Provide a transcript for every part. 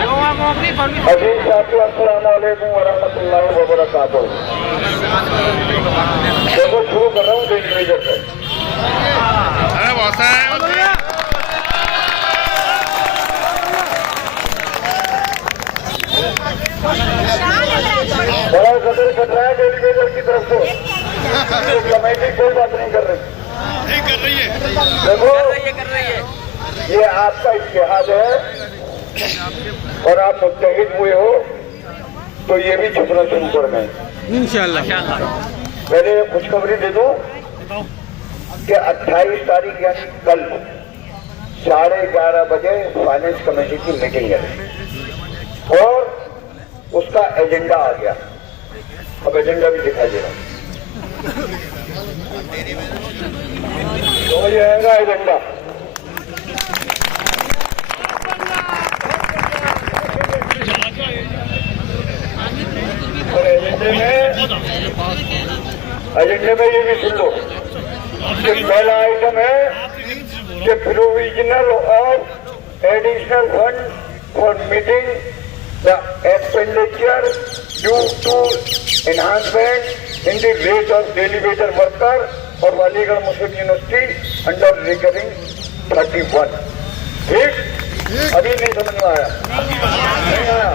अजीज साथियों, अस्सलाम वालेकुम वरहमतुल्लाहि वबरकातुहू। देखो शुरू कर रहा हूँ डेली वेजर से। बड़ा कदर कर रहा है डेली वेजर की तरफ से। कमेटी कोई बात नहीं कर रही है। देखो ये आपका इत्तेहाद है और आप मुत्तहिद हुए हो तो ये भी छुपना शुरू कर गए इंशाअल्लाह। पहले खुशखबरी दे दूं कि 28 तारीख यानी कल 11:30 बजे फाइनेंस कमेटी की मीटिंग है और उसका एजेंडा आ गया। अब एजेंडा भी दिखाई दे रहा तो ये आएगा एजेंडा। और एजेंडे में ये भी सुन लो कि पहला आइटम है कि provisional of additional fund for meeting the expenditure due to enhancement in the rate of daily wager worker और Aligarh Muslim University under recurring 31। ठीक, अभी नहीं समझ में आया? नहीं आया?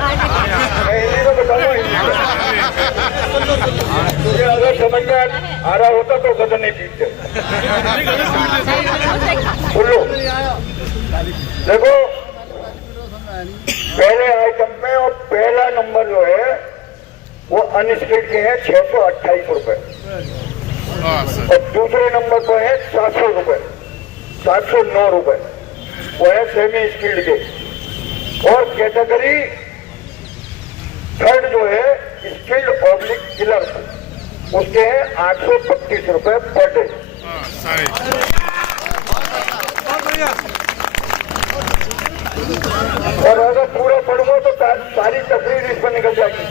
मैं हिंदी में बताऊंगा। मुझे अगर समझ में आ रहा होता तो गदर नहीं पीटते। बोलो, देखो पहले आइटम में और पहला नंबर जो है वो अनस्किल्ड के हैं 628 रुपए और दूसरे नंबर पर है 700 रुपए, 709 रुपए वो है सेमी स्किल्ड के। और कैटेगरी थर्ड जो है स्किल्ड ऑब्लिक किलर उसके हैं 832 रुपए पर डे। और अगर पूरा पढ़ूंगा तो सारी तकरीर इस पर निकल जाएगी,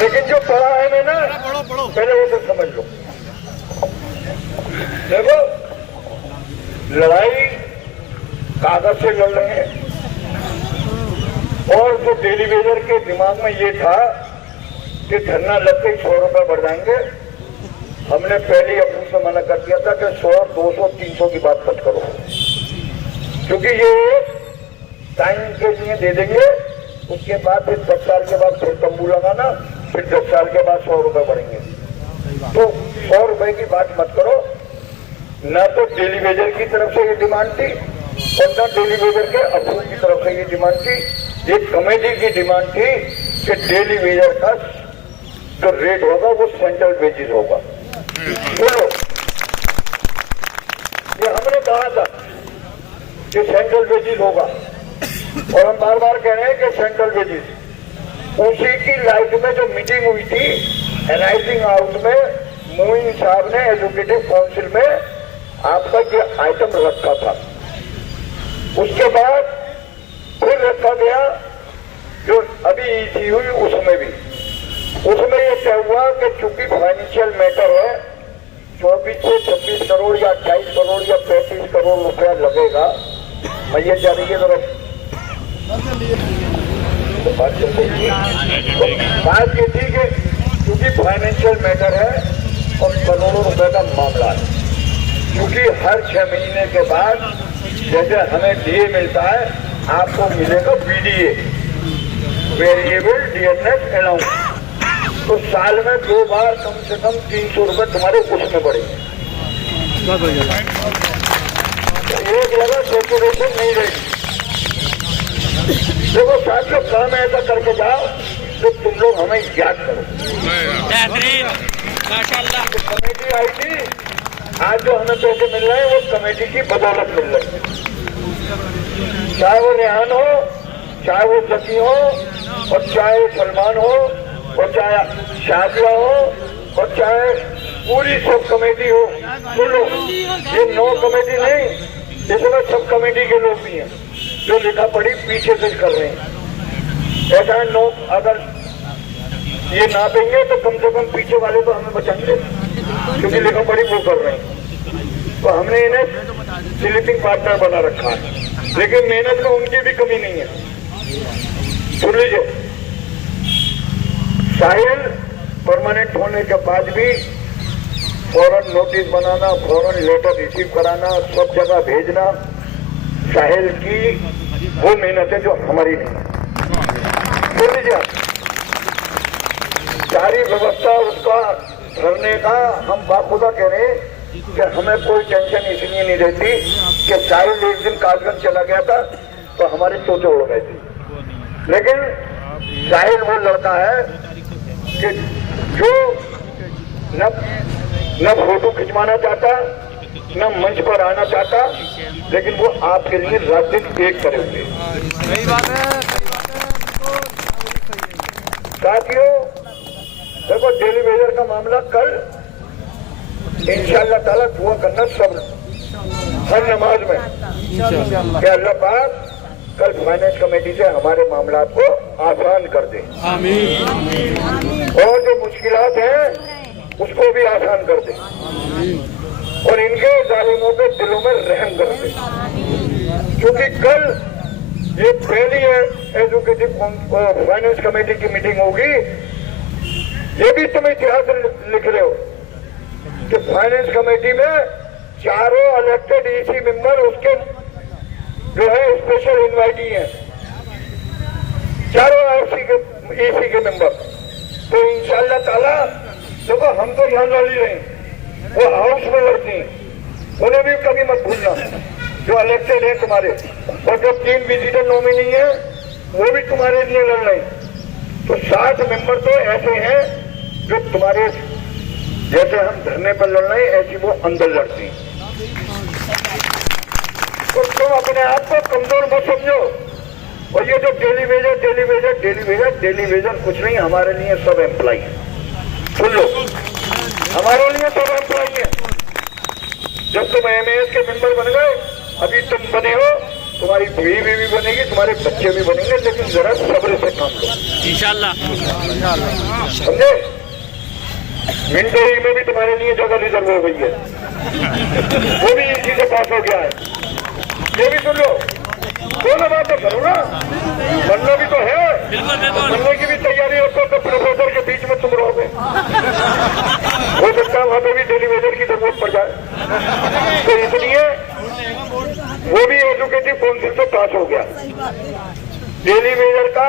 लेकिन जो पढ़ा है मैं ना पहले वो तो समझ लो। देखो लड़ाई कागज से लड़ रहे हैं और जो डेली वेजर के दिमाग में ये था कि धरना लगते ही 100 रुपए बढ़ जाएंगे। हमने पहले अपने से मना कर दिया था कि 100, 200, 300 की बात मत करो, क्योंकि ये टाइम के लिए दे देंगे। उसके बाद फिर 10 साल के बाद फिर तंबू लगाना, फिर 10 साल के बाद 100 रुपए बढ़ेंगे। तो 100 रुपए की बात मत करो। ना तो डेली वेजर की तरफ से ये डिमांड थी और ना डेली वेजर के अफसर की तरफ से ये डिमांड थी। ये कमेटी की डिमांड थी कि डेली वेजर का जो रेट होगा वो सेंट्रल वेजेस होगा। बोलो, ये हमने कहा था कि सेंट्रल वेजेस होगा और हम बार बार कह रहे हैं कि सेंट्रल वेजेस। उसी की लाइट में जो मीटिंग हुई थी एनाइजिंग हाउस में, मोइन साहब ने एजुकेटिव काउंसिल में आपका ये आइटम रखा था। उसके बाद फिर रखा गया जो अभी ईसी हुई उसमें भी। उसमें ये तय हुआ कि चूंकि फाइनेंशियल मैटर है 24 से 26 करोड़ या 28 करोड़ या 35 करोड़ रुपया लगेगा। मैया जा रही है तो बात ये थी कि क्योंकि फाइनेंशियल मैटर है और करोड़ों रुपए का मामला है, क्योंकि हर 6 महीने के बाद जैसे हमें डीए मिलता है आपको मिलेगा बीडीए, वेरिएबल डीएनएस अलाउंस। तो साल में 2 बार कम से कम 300 रुपए तुम्हारे उसमें बढ़ेंगे। एक जगह सेचुरेशन नहीं रहेगी। देखो साथियों, काम ऐसा करके जाओ तो तुम लोग हमें याद करो। कमेटी आई थी, आज जो हमें पैसे मिल रहे हैं वो कमेटी की बदौलत मिल रहे हैं। चाहे वो रेहान हो, चाहे वो जकी हो, और चाहे सलमान हो, और चाहे शादिया हो, और चाहे पूरी सब कमेटी हो। सुनो, ये 9 कमेटी नहीं, इसमें सब कमेटी के लोग भी हैं जो लिखा पढ़ी पीछे से कर रहे हैं। ऐसा है 9 अगर ये ना देंगे तो कम से कम पीछे वाले तो हमें बचाएंगे, क्योंकि लिखा पढ़ी वो कर रहे हैं। तो हमने इन्हें स्लीपिंग पार्टनर बना रखा है, लेकिन मेहनत में उनकी भी कमी नहीं है। सुन लीजिए, साहिल परमानेंट होने के बाद भी फौरन नोटिस बनाना, फौरन लेटर रिसीव कराना, सब जगह भेजना, साहिल की वो मेहनत है जो हमारी नहीं है। सुन लीजिए, सारी व्यवस्था उसका भरने का हम बाखुदा कह रहे हैं कि हमें कोई टेंशन इसलिए नहीं रहती कि साहिल एक दिन कासगंज चला गया था तो हमारी चोचें उड़ गई थी, लेकिन साहिल वो लड़का है कि जो न फोटो खिंचवाना चाहता, न मंच पर आना चाहता, लेकिन वो आपके लिए रात दिन एक करेंगे। सही बात है। साथियों देखो, डेली वेजर का मामला कल इंशाअल्लाह ताला दुआ करना सब हर नमाज में कि अल्लाह पाक कल फाइनेंस कमेटी से हमारे मामला को आसान कर दे, और जो मुश्किलात हैं उसको भी आसान कर दे, और इनके जालिमों के दिलों में रहम कर दे। क्योंकि कल ये पहली एजुकेटिव फाइनेंस कमेटी की मीटिंग होगी, ये भी तुम इतिहास लिख रहे हो कि फाइनेंस कमेटी में चारों इलेक्टेड ईसी मेंबर उसके जो है स्पेशल इनवाइटी हैं, चारों ईसी के मेंबर। तो इंशाअल्लाह ताला देखो, हम तो यहाँ लड़ रहे हैं, वो हाउस में लड़ती हैं, उन्हें भी कभी मत भूलना जो इलेक्टेड है तुम्हारे, और जो 3 विजिटर नॉमिनी है वो भी तुम्हारे लिए लड़ रहे हैं। तो 7 मेंबर तो ऐसे हैं जो तुम्हारे जैसे हम धरने पर लड़ रहे हैं, ऐसी वो अंदर लड़ती हैं। तो तुम अपने आप को कमजोर मत समझो, और ये जो डेली वेजर कुछ नहीं, हमारे लिए सब एम्प्लॉय है। सुन लो, हमारे लिए सब एम्प्लॉय है। जब तुम एमएएस के मेंबर बन गए, अभी तुम बने हो, तुम्हारी बीवी भी बनेगी, तुम्हारे बच्चे भी बनेंगे, लेकिन जरा सब्र से काम लो इंशाअल्लाह, समझे। मिलिट्री में भी तुम्हारे लिए जगह रिजर्व हो गई है, वो भी इसी से पास हो गया है। ये भी सुन लो, दोनों बातें करो ना, बनना भी तो है, बनने की भी तैयारी रखो, तो प्रोफेसर के बीच में तुम रहोगे, हो सकता है वहां पे भी डेली वेजर की जरूरत पड़ जाए। तो इसलिए वो भी एजुकेटिव काउंसिल से पास हो गया। डेली वेजर का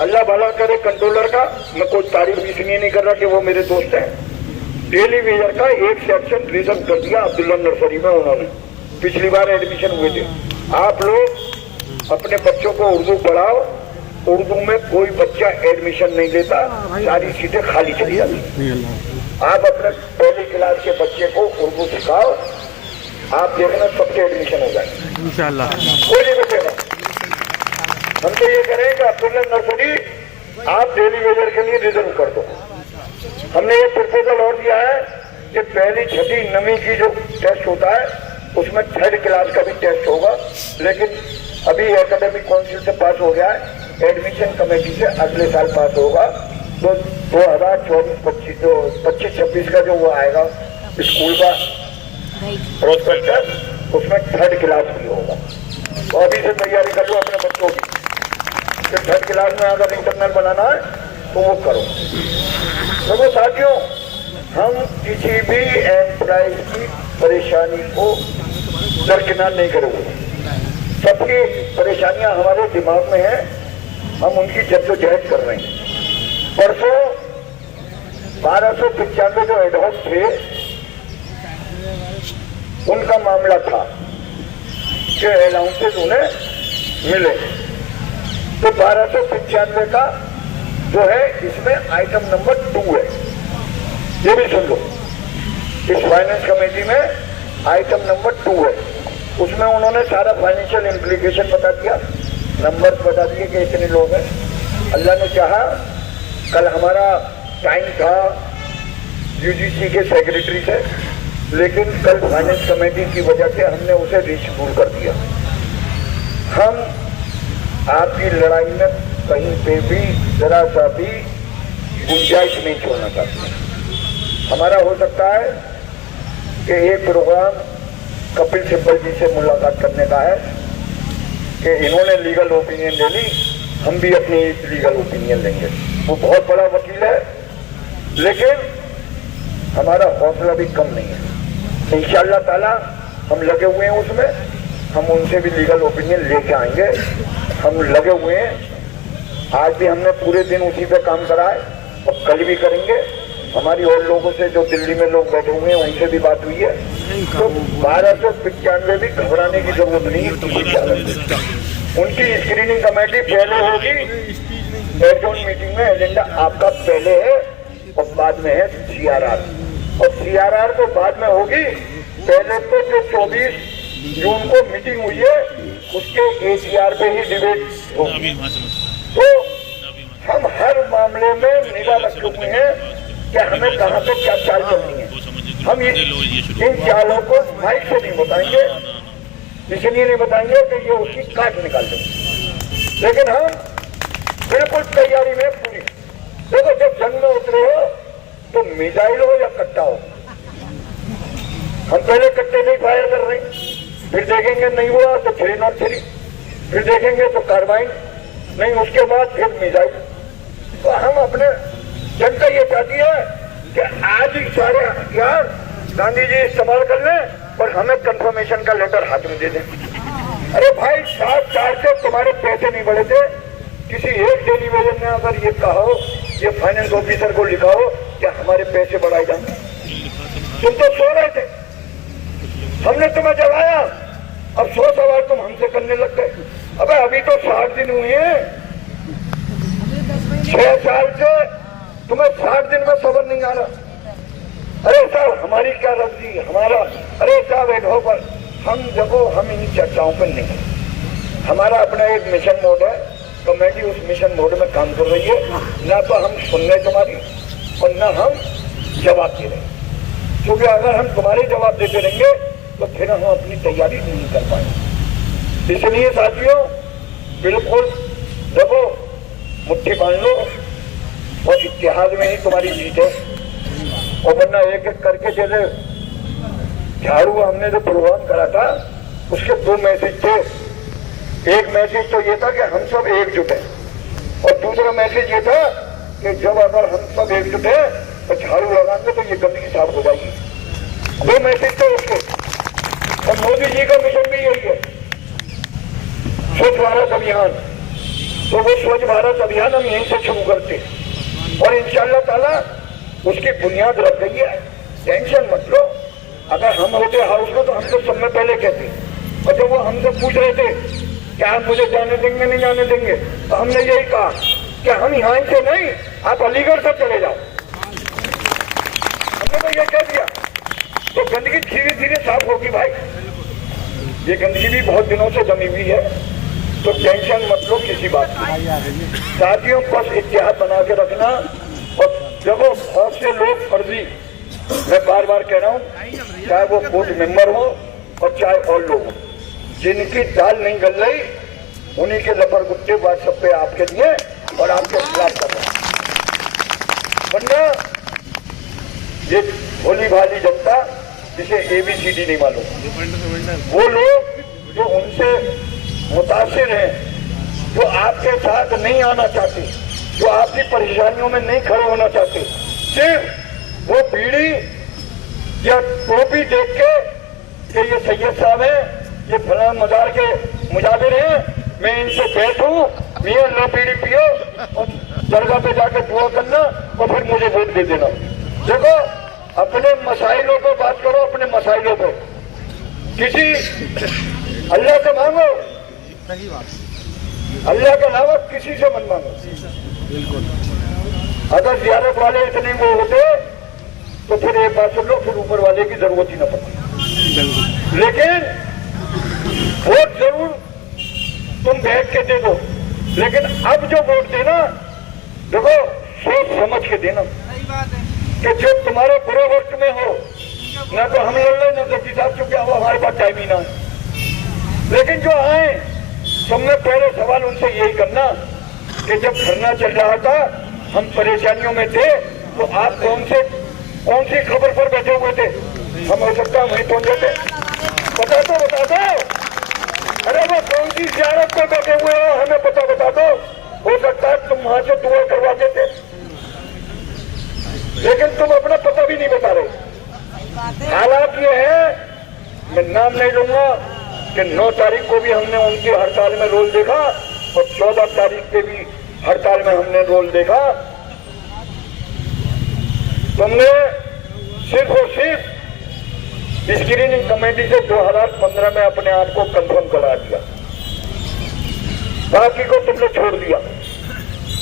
अल्लाह भला करे, कंट्रोलर का मैं कोई तारीफ इसलिए नहीं कर रहा कि वो मेरे दोस्त हैं, डेली वेजर का एक सेक्शन रिजर्व कर दिया अब्दुल्ला नर्सरी में उन्होंने, पिछली बार एडमिशन हुए थे। आप लोग अपने बच्चों को उर्दू पढ़ाओ, उर्दू में कोई बच्चा एडमिशन नहीं लेता, सारी सीटें खाली चली जाती। आप अपने पहली क्लास के बच्चे को उर्दू सिखाओ, आप देखना सबके एडमिशन हो जाएंगे इंशाअल्लाह, कोई नहीं बचेगा। हम तो ये करें कि अब्दुल्ला नर्सरी आप डेली वेजर के लिए रिजर्व कर दो। हमने ये प्रपोजल और दिया है कि पहली 6ठी 9वीं की जो टेस्ट होता है उसमें 3rd क्लास का भी टेस्ट होगा, लेकिन अभी एकेडमिक काउंसिल से पास हो गया है, एडमिशन कमेटी से अगले साल पास होगा। तो 2024-25 का जो वो आएगा स्कूल का प्रोस्पेक्टस, उसमें 3rd क्लास भी होगा। तो अभी से तैयारी कर लो अपने बच्चों की, कि 3rd क्लास में अगर इंटरनल बनाना है तो वो करो। तो साथियों, हम किसी भी एम्प्लॉय की परेशानी को दरकिनार नहीं करेंगे, सबकी परेशानियां हमारे दिमाग में हैं, हम उनकी जद्दोजहद कर रहे हैं। परसों 1295 जो एडहॉक थे उनका मामला था कि अलाउंसेस उन्हें मिले, तो 1295 का जो है इसमें आइटम नंबर 2 है, ये भी सुन लो। इस फाइनेंस कमेटी में आइटम नंबर 2 है, उसमें उन्होंने सारा फाइनेंशियल इम्प्लीकेशन बता दिया, नंबर बता दिए कि इतने लोग हैं। अल्लाह ने चाहा कल हमारा टाइम था यूजीसी के सेक्रेटरी से, लेकिन कल फाइनेंस कमेटी की वजह से हमने उसे रीशेड्यूल कर दिया। हम आपकी लड़ाई में कहीं पे भी जरा सा भी गुंजाइश नहीं छोड़ना चाहते। हमारा हो सकता है कि एक प्रोग्राम कपिल सिब्बल जी से मुलाकात करने का है कि इन्होंने लीगल ओपिनियन ले ली हम भी अपनी लीगल ओपिनियन लेंगे। वो बहुत बड़ा वकील है, लेकिन हमारा हौसला भी कम नहीं है। इंशाअल्लाह ताला हम लगे हुए हैं उसमें, हम उनसे भी लीगल ओपिनियन लेके आएंगे। हम लगे हुए हैं, आज भी हमने पूरे दिन उसी पे काम करा है और कल भी करेंगे। हमारी और लोगों से जो दिल्ली में लोग बैठे हुए हैं उनसे भी बात हुई है। तो 1295 भी घबराने की जरूरत नहीं है किसी के हालत में। उनकी स्क्रीनिंग कमेटी पहले होगी, एडजॉर्न मीटिंग में एजेंडा आपका पहले है और बाद में है CRR, और CRR तो बाद में होगी। पहले तो जो 24 जून को मीटिंग हुई है उसके ACR पे ही डिबेट होगी। तो हम हर मामले में निगाह रखे हुए हैं कि हमें कहाँ पे क्या चाल करनी है। हम इन चालों को माइक से नहीं बताएंगे, इसलिए नहीं बताएंगे कि ये उसकी काट निकाल देंगे, लेकिन हम बिल्कुल तैयारी में पूरी। देखो, जब जंग में उतरे हो तो मिसाइल हो या कट्टा हो, हम पहले कट्टे नहीं फायर कर रहे, फिर देखेंगे नहीं हुआ तो 303, फिर देखेंगे तो कार्बाइन नहीं, उसके बाद फिर मिसाइल। तो हम अपने जनता ये चाहती है कि आज ही सारे हथियार गांधी जी इस्तेमाल कर लें और हमें कंफर्मेशन का लेटर हाथ में दे दें। अरे भाई, 7 से तुम्हारे पैसे नहीं बढ़े थे। किसी एक टेलीविजन ने अगर ये कहा हो, ये फाइनेंस ऑफिसर को लिखा हो कि हमारे पैसे बढ़ाए जाएंगे, तुम तो सो रहे थे, हमने तुम्हें जगाया, अब 100 सवाल तुम हमसे करने लग गए। अबे अभी तो 60 दिन हुए हैं, 6 साल से तुम्हें 60 दिन में सबर नहीं आ रहा। अरे साहब, हमारी क्या गलती, हमारा, अरे साहब बैठो पर हम देखो, हम इन चर्चाओं पर नहीं, हमारा अपना एक मिशन मोड है, कमेटी उस मिशन मोड में काम कर रही है। ना तो हम सुन रहे तुम्हारी और ना हम जवाब दे रहे, क्योंकि अगर हम तुम्हारे जवाब देते रहेंगे तो फिर हम अपनी तैयारी नहीं कर पाएंगे। इसलिए साथियों, बिल्कुल देखो, मुट्ठी बांध लो और इतिहास में ही तुम्हारी जीत है। और वरना एक एक करके, जैसे झाड़ू हमने जो प्रोग्राम करा था उसके 2 मैसेज थे। एक मैसेज तो ये था कि हम सब एकजुट हैं, और दूसरा मैसेज ये था कि जब अगर हम सब एकजुट हैं तो झाड़ू लगाएंगे तो ये गंदगी साफ हो जाएगी। 2 मैसेज थे उसके। और मोदी जी का मिशन भी यही है, स्वच्छ भारत अभियान। तो वो स्वच्छ भारत अभियान हम यहीं से शुरू करते और इंशाअल्लाह ताला उसकी बुनियाद रख गई है। टेंशन मत लो। अगर हम होते हाउस में तो हम तो सब में पहले कहते, और जब वो हमसे पूछ रहे थे क्या आप मुझे जाने देंगे नहीं जाने देंगे, तो हमने यही कहा कि हम यहाँ से नहीं, आप अलीगढ़ से चले जाओ। हमने तो ये कह दिया। तो गंदगी धीरे धीरे साफ होगी भाई। ये गंदगी भी बहुत दिनों से जमी हुई है, तो टेंशन मत लो किसी बात की। साथियों, बस इतिहाद बना के रखना। और देखो, बहुत से लोग फर्जी, मैं बार बार कह रहा हूँ, चाहे वो बोर्ड मेंबर हो और चाहे और लोग हो, जिनकी दाल नहीं गल रही उन्हीं के लफर गुट्टे व्हाट्सएप पे आपके लिए और आपके खिलाफ कर रहे हैं। वरना ये भोली भाली जनता जिसे ABCD नहीं मालूम, वो लोग जो उनसे मुतासिर हैं, जो आपके साथ नहीं आना चाहते, जो आपकी परेशानियों में नहीं खड़े होना चाहते, सिर्फ वो बीड़ी या टोपी देख के कि ये सैयद साहब है, ये फलां मजार के मुजाहिर हैं, मैं इनसे बैठूं, मियां लो बीड़ी पियो और दरगाह पे जाके दुआ करना और फिर मुझे वोट दे देना। देखो, अपने मसाइलों पर बात करो, अपने मसाइलों पर। किसी अल्लाह से मांगो, अल्लाह के अलावा किसी से मत मांगो। अगर जियारत वाले इतने वो होते तो फिर एक बात सुन लो, फिर ऊपर वाले की जरूरत ही न पड़ती। लेकिन वोट जरूर तुम बैठ के दे दो, लेकिन अब जो वोट देना, देखो सोच समझ के देना कि जो तुम्हारे बुरे वक्त में हो, ना तो हम लड़ लें ना जब्ती साहब, चुके हो हमारे पास टाइम ही ना है। लेकिन जो आए, सबने पहले सवाल उनसे यही करना कि जब धरना चल रहा था, हम परेशानियों में थे, तो आप कौन सी खबर पर बैठे हुए थे? हम हो सकता है वहीं पहुंच जाते। बता दो, अरे वो कौन सी ज़ियारत पर बैठे हुए हो, हमें बता दो। वहां से दुआ करवा देते, लेकिन तुम अपना पता भी नहीं बता रहे। हालात ये है, मैं नाम नहीं लूंगा, कि 9 तारीख को भी हमने उनकी हड़ताल में रोल देखा और 14 तारीख पे भी हड़ताल में हमने रोल देखा। तुमने सिर्फ और सिर्फ स्क्रीनिंग कमेटी से 2015 में अपने आप को कंफर्म करा दिया, बाकी को तुमने छोड़ दिया।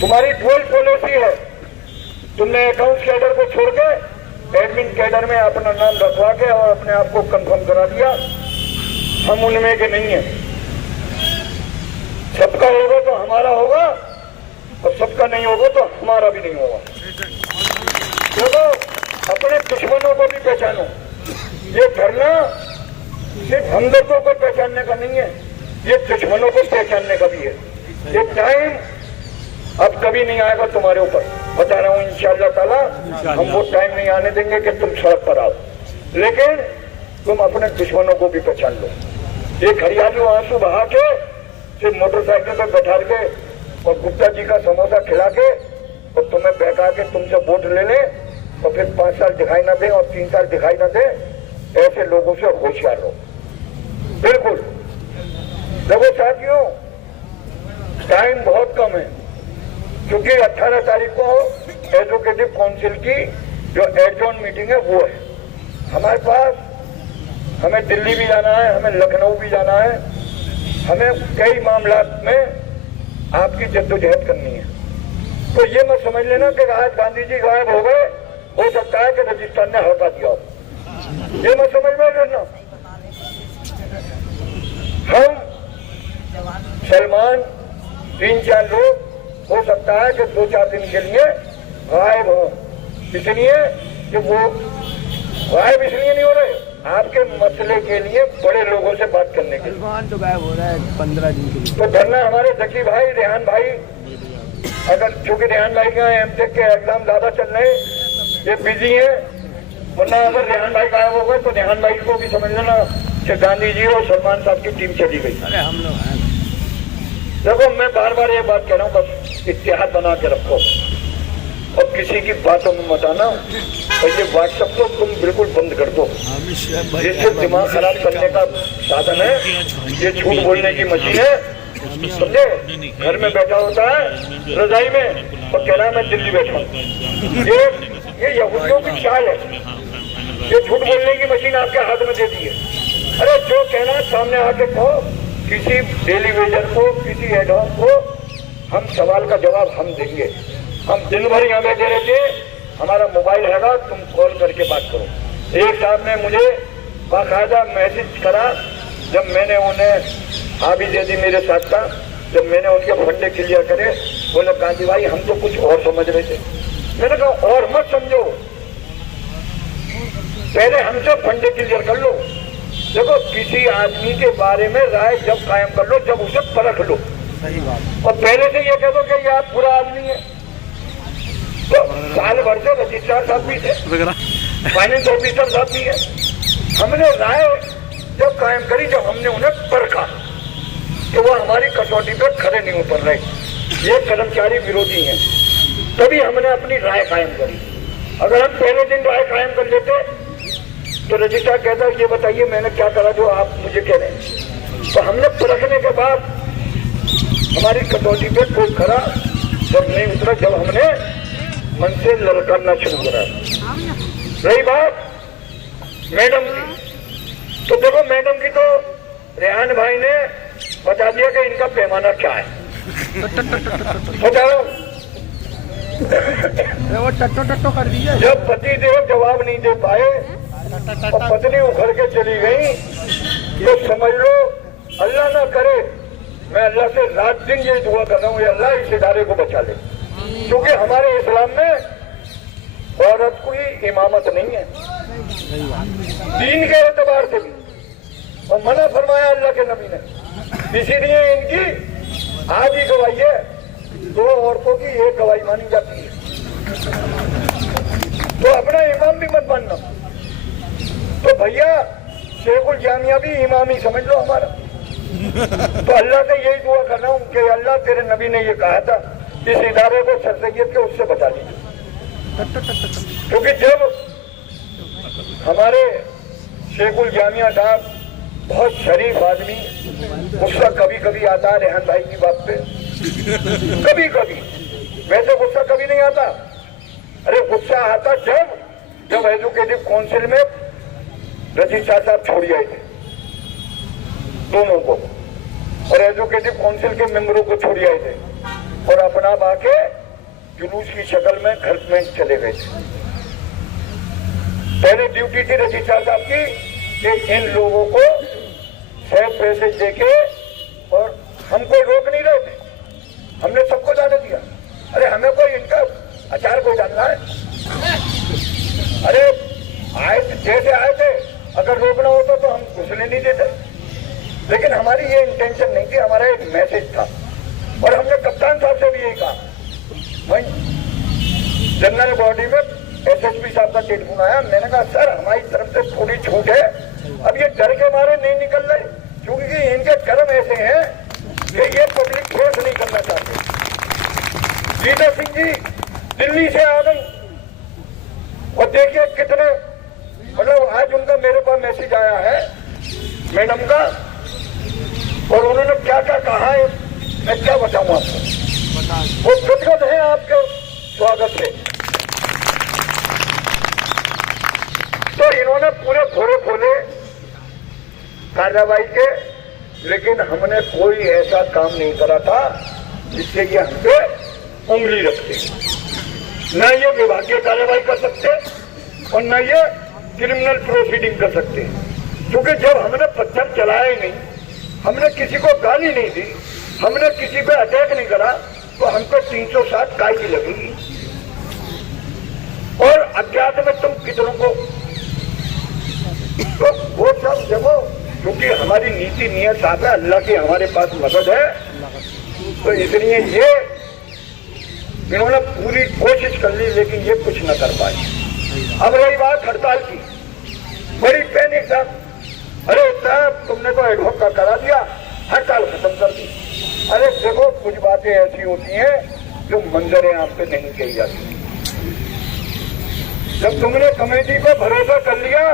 तुम्हारी डुअल पॉलिसी है, तुमने अकाउंट कैडर को छोड़ के एडमिन कैडर में अपना नाम रखवा के और अपने आप को कंफर्म करा दिया। हम उनमें के नहीं है, सबका होगा तो हमारा होगा और सबका नहीं होगा तो हमारा भी नहीं होगा। देखो, अपने दुश्मनों को भी पहचानो। ये धरना सिर्फ हमदर्दों को पहचानने का नहीं है, ये दुश्मनों को पहचानने का भी है। ये टाइम अब कभी नहीं आएगा तुम्हारे ऊपर, बता रहा हूँ। इंशाअल्लाह ताला हम वो टाइम नहीं आने देंगे कि तुम सड़क पर आओ, लेकिन तुम अपने दुश्मनों को भी पहचान लो। एक हरियाली आंसू बहा के सिर्फ मोटरसाइकिल पर बैठा के और गुप्ता जी का समोसा खिला के और तुम्हें बहका के तुमसे वोट ले ले और फिर 5 साल दिखाई ना दे और 3 साल दिखाई ना दे, ऐसे लोगों से होशियार रहो। बिल्कुल। देखो साथियों, टाइम बहुत कम है, क्योंकि 18 तारीख को एजुकेटिव काउंसिल की जो एडजॉर्न मीटिंग है वो है हमारे पास। हमें दिल्ली भी जाना है, हमें लखनऊ भी जाना है, हमें कई मामला में आपकी जद्दोजहद करनी है। तो ये मत समझ लेना कि आज गांधी जी गायब हो गए, हो सकता है कि राजस्थान ने हड़का दिया हो, ये मत समझ में लेना। हम सलमान 3-4 लोग हो सकता है कि 2-4 दिन के लिए गायब हो, इसलिए कि वो गायब इसलिए नहीं हो रहे, आपके मसले के लिए बड़े लोगों से बात करने के लिए। तो गायब हो रहा है 15 दिन के लिए। तो धरना हमारे जकी भाई, रेहान भाई, अगर चूंकि रेहान भाई का एमटेक के एग्जाम ज्यादा चल रहे, ये बिजी है, वरना अगर रेहान भाई गायब हो गए तो रेहान भाई को भी समझ लेना कि गांधी जी और सलमान साहब की टीम चली गई। अरे हम लोग हैं। देखो, मैं बार बार ये बात कह रहा हूँ, बस इत्तेहाद बना के रखो और किसी की बातों में मत आना। और ये व्हाट्सएप तो तुम बिल्कुल बंद कर दो, ये सिर्फ दिमाग खराब करने का साधन है, ये झूठ बोलने की मशीन है, समझे। घर में बैठा होता है रजाई में और कह रहा है मैं दिल्ली बैठा हूँ। ये यहूदियों की चाल है, ये झूठ बोलने की मशीन आपके हाथ में दे दी है। अरे जो कहना है सामने आके कहो, किसी डेली वेजर को, किसी एडहॉक को, हम सवाल का जवाब हम देंगे। हम दिन भर यहाँ बैठे रहते, हमारा मोबाइल हैगा, तुम कॉल करके बात करो। एक साहब ने मुझे बाकायदा मैसेज करा, जब मैंने उन्हें हाँ भी दे दी मेरे साथ था, जब मैंने उनके फंडे क्लियर करे, बोले गांधी भाई हम तो कुछ और समझ रहे थे। मैंने कहा और मत समझो, पहले हमसे फंडे क्लियर कर लो। देखो, किसी आदमी के बारे में राय जब कायम कर लो जब उसे परख लो, सही बात। और पहले से ये कह दो कि ये आप बुरा आदमी है। तो साल भर से रजिस्ट्रार साहब भी थे, फाइनेंस ऑफिसर साहब भी है, हमने राय जब कायम करी, जब हमने उन्हें परखा तो वो हमारी कसौटी पर खड़े नहीं उतर रहे, ये कर्मचारी विरोधी हैं, तभी हमने अपनी राय कायम करी। अगर हम पहले दिन राय कायम कर लेते तो रजिस्ट्रार कहता ये बताइए मैंने क्या करा जो आप मुझे कह रहे हैं। तो हमने परखने के बाद हमारी कसौटी पे कोई खरा जब नहीं उतरा, जब हमने मन से ललकारना शुरू करा। रही बात मैडम की, तो देखो मैडम की तो रेहान भाई ने बता दिया कि इनका पैमाना क्या है। बताओ, वो टट्टो कर दीजिए। जब पति देव जवाब नहीं दे पाए और पत्नी उखड़ के चली गई, तो समझ लो अल्लाह ना करे, मैं अल्लाह से रात दिन ये दुआ कर रहा हूँ, अल्लाह इस इदारे को बचा ले, क्योंकि हमारे इस्लाम में औरत कोई इमामत नहीं है दीन के एतबार से भी, और मना फरमाया अल्लाह के नबी ने। इसीलिए इनकी आज ही गवाही है, 2 औरतों की 1 गवाही मानी जाती है। तो अपना इमाम भी मत मानना। तो भैया शेखुल जामिया भी इमाम ही समझ लो हमारा। तो अल्लाह से यही दुआ कर रहा हूँ कि अल्लाह तेरे नबी ने ये कहा था इस इदारे को सरसैयद के उससे बचा लीजिए। क्योंकि जब हमारे शेखुल जामिया साहब बहुत शरीफ आदमी, गुस्सा कभी कभी आता है रेहान भाई की बात पे, कभी कभी, वैसे गुस्सा कभी नहीं आता। अरे गुस्सा आता जब एजुकेटिव काउंसिल में रजिस्ट्रार साहब छोड़ आए थे दोनों को, और एजुकेटिव काउंसिल के मेंबरों को छोड़ आए थे, और अपना बाके जुलूस की शक्ल में घर में चले गए थे। पहले ड्यूटी थी रजिस्ट्रार साहब की कि इन लोगों को सेफ पैसेज देके, और हमको रोक नहीं रहे थे, हमने सबको जाने दिया। अरे हमें कोई इनका अचार कोई डालना है? अरे आए जैसे आए थे, अगर रोकना होता तो हम घुसने नहीं देते, लेकिन हमारी ये इंटेंशन नहीं थी, हमारा एक मैसेज था। और हमने कप्तान साहब से भी यही कहा, भाई जनरल बॉडी में एसएसपी साहब का टेलीफोन आया, मैंने कहा सर हमारी तरफ से थोड़ी छूट है, अब ये डर के मारे नहीं निकल रहे, क्योंकि इनके कर्म ऐसे हैं कि ये पब्लिक फेस नहीं करना चाहते। गीता सिंह जी दिल्ली से आ गई, और देखिए कितने, मतलब आज उनका मेरे पास मैसेज आया है मैडम का, और उन्होंने क्या क्या कहा है मैं क्या बताऊं आपको। वो गदगद है आपके स्वागत से। तो इन्होंने पूरे घोड़े खोले कार्रवाई के, लेकिन हमने कोई ऐसा काम नहीं करा था जिससे ये हम पे उंगली रखते, न ये विभागीय कार्रवाई कर सकते और न ये क्रिमिनल प्रोसीडिंग कर सकते। क्योंकि जब हमने पत्थर चलाया ही नहीं, हमने किसी को गाली नहीं दी, हमने किसी पे अटैक नहीं करा, तो हमको 307 काई की लगेगी। और अज्ञात में तुम कितनों को, तो वो सब देखो, क्योंकि हमारी नीति नियत साफ है, अल्लाह की हमारे पास मदद है, तो इसलिए ये इन्होंने पूरी कोशिश कर ली, लेकिन ये कुछ न कर पाए। अब रही बात हड़ताल की, बड़ी पैनिक साहब, अरे साहब तुमने तो एडवोक का करा दिया, हड़ताल खत्म कर दी। अरे देखो कुछ बातें ऐसी होती हैं जो मंजर आम पे नहीं कही जाती। जब तुमने कमेटी को भरोसा कर लिया,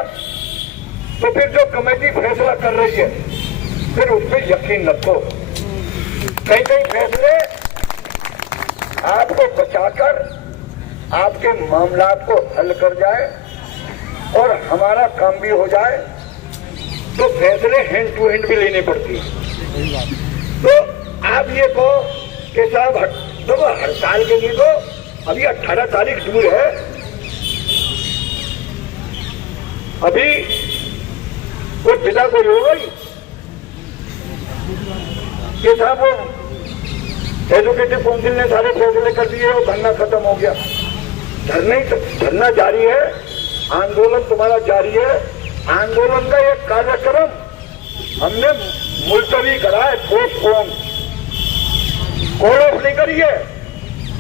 तो फिर जो कमेटी फैसला कर रही है फिर उस पर यकीन रखो। कई कई फैसले आपको बचाकर आपके मामलात को हल कर जाए और हमारा काम भी हो जाए, तो फैसले हैंड टू हैंड भी लेने पड़ती है। तो आप ये कहो कि साहब देखो हड़ताल के लिए तो अभी 18 तारीख दूर है, अभी कोई विदा कोई हो गई कि साहब वो एजुकेटिव काउंसिल ने सारे फैसले कर दिए और धरना खत्म हो गया। धरना जारी है, आंदोलन तुम्हारा जारी है। आंदोलन का एक कार्यक्रम हमने मुलतवी करा है, पोस्टपोन, कॉल ऑफ नहीं करी है।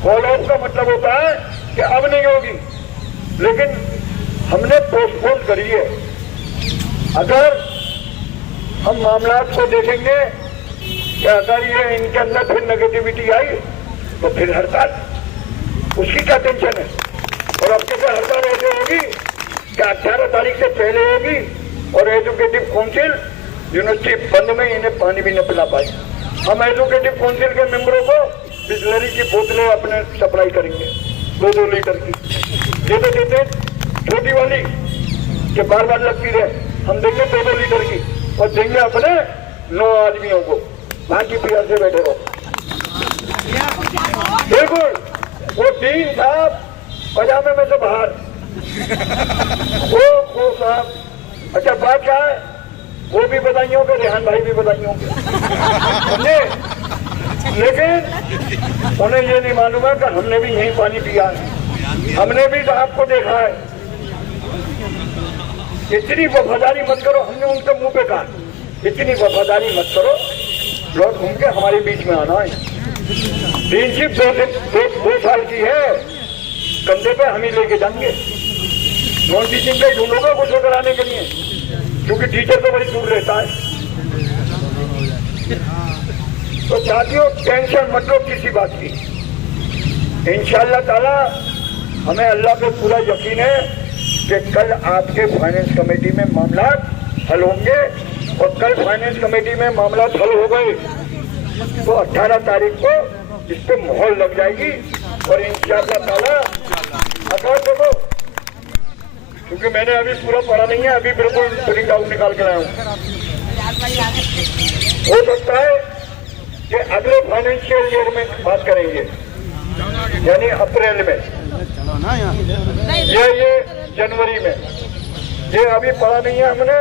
कॉल ऑफ का मतलब होता है कि अब नहीं होगी, लेकिन हमने पोस्टपोन करी है। अगर हम मामला को देखेंगे कि अगर ये इनके अंदर फिर नेगेटिविटी आई तो फिर हड़ताल, उसकी क्या टेंशन है। और अब कैसे हड़ताल ऐसे होगी कि 18 तारीख से पहले होगी, और एजुकेटिव काउंसिल यूनिवर्सिटी बंद में इन्हें पानी भी न पिला पाए। हम एजुकेटिव काउंसिल के मेंबरों को बिस्लरी की बोतलें अपने सप्लाई करेंगे 2-2 लीटर की। ये तो देते छोटी वाली कि बार बार लगती रहे, हम देंगे 2-2 लीटर की, और देंगे अपने 9 आदमियों को, बाकी प्यार से बैठे रहो। बिल्कुल वो डीन साहब पजामे में से बाहर, वो साहब। अच्छा बात क्या है, वो भी बधाइयों के, रेहान भाई भी बधाइयों के, लेकिन उन्हें ये नहीं मालूम है कि हमने भी यही पानी पिया है, हमने भी साहब को देखा है। इतनी वफादारी मत करो, हमने उनके मुंह पे कहा इतनी वफादारी मत करो, लौट घूम के हमारे बीच में आना है। डीनशिप 2 साल की है, कंधे पे हम ही लेके जाएंगे। नॉन टीचिंग का ढूंढोगा कुछ कराने के लिए, क्योंकि टीचर तो बड़ी दूर रहता है। तो साथियों टेंशन मत लो किसी बात की, इंशाअल्लाह ताला हमें अल्लाह पे पूरा यकीन है कि कल आपके फाइनेंस कमेटी में मामला हल होंगे, और कल फाइनेंस कमेटी में मामला हल हो गए तो 18 तारीख को इस पे मोहर लग जाएगी। और इंशाअल्लाह ताला अगर देखो, क्योंकि मैंने अभी पूरा पढ़ा नहीं है, अभी बिल्कुल प्रिंट आउट निकाल कर आया हूँ। हो सकता है कि अगले फाइनेंशियल ईयर में बात करेंगे, यानी अप्रैल में ये जनवरी में। ये अभी पढ़ा नहीं है हमने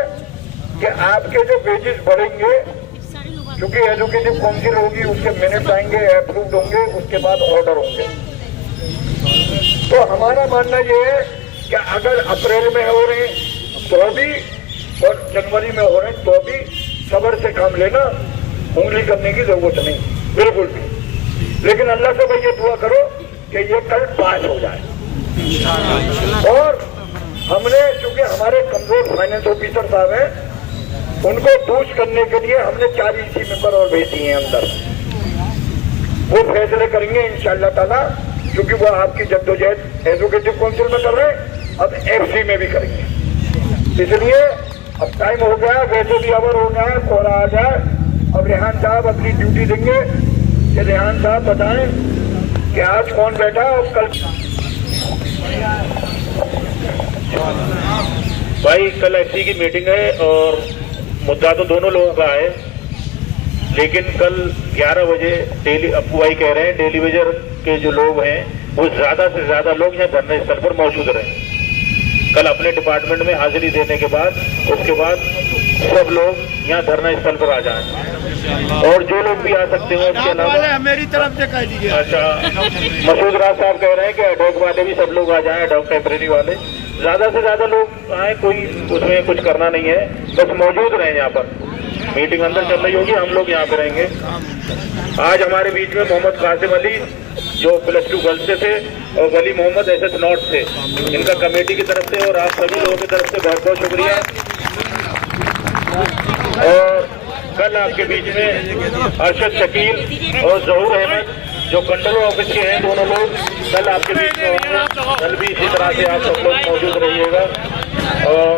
कि आपके जो वेजेस बढ़ेंगे, क्योंकि एजुकेटिव काउंसिल होगी, उसके मिनट्स आएंगे, अप्रूव्ड होंगे, उसके बाद ऑर्डर होंगे। तो हमारा मानना ये है कि अगर अप्रैल में हो रहे हैं तो भी और जनवरी में हो रहे हैं तो भी सब्र से काम लेना, उंगली करने की जरूरत नहीं बिल्कुल भी। लेकिन अल्लाह से भाई ये दुआ करो कि ये कल पास हो जाए। और हमने, चूंकि हमारे कमजोर फाइनेंस ऑफिसर साहब हैं, उनको बूस्ट करने के लिए हमने 4 EC मेंबर और भेज दिए हैं अंदर। वो फैसले करेंगे इंशाअल्लाह ताला, क्योंकि वो आपकी जद्दोजहद एजुकेटिव काउंसिल में कर रहे हैं, अब FC में भी करेंगे। इसलिए अब टाइम हो गया, वैसे भी अवर हो गया है, कोहरा आ जाए। अब रेहान साहब अपनी ड्यूटी देंगे कि रेहान साहब बताएं कि आज कौन बैठा और कल। भाई कल FC की मीटिंग है और मुद्दा तो दोनों लोगों का है, लेकिन कल 11 बजे डेली, अप्पू भाई कह रहे हैं डेली वेजर के जो लोग हैं वो ज्यादा से ज्यादा लोग यहाँ धरने स्थल पर मौजूद रहे। कल अपने डिपार्टमेंट में हाजिरी देने के बाद उसके बाद सब लोग यहाँ धरना स्थल पर आ जाएं, और जो लोग भी आ सकते हैं उसके अलावा मेरी तरफ से कह दीजिए। अच्छा, मसूद राज साहब कह रहे हैं कि एडॉक वाले भी सब लोग आ जाएं, एडॉक टेम्परेरी वाले ज्यादा से ज्यादा लोग आए, कोई उसमें कुछ करना नहीं है, बस मौजूद रहे यहाँ पर। मीटिंग अंदर चल रही होगी, हम लोग यहाँ पे रहेंगे। आज हमारे बीच में मोहम्मद कासिम अली जो +2 गर्ल्स से थे, और वली मोहम्मद SS नॉर्थ से, इनका कमेटी की तरफ से और आप सभी लोगों की तरफ से बहुत बहुत शुक्रिया। और कल आपके बीच में अरशद शकील और जहूर अहमद जो कंट्रोल ऑफिस के हैं, दोनों लोग कल आपके बीच में होंगे। कल भी इसी तरह से आप सब लोग मौजूद रहिएगा। और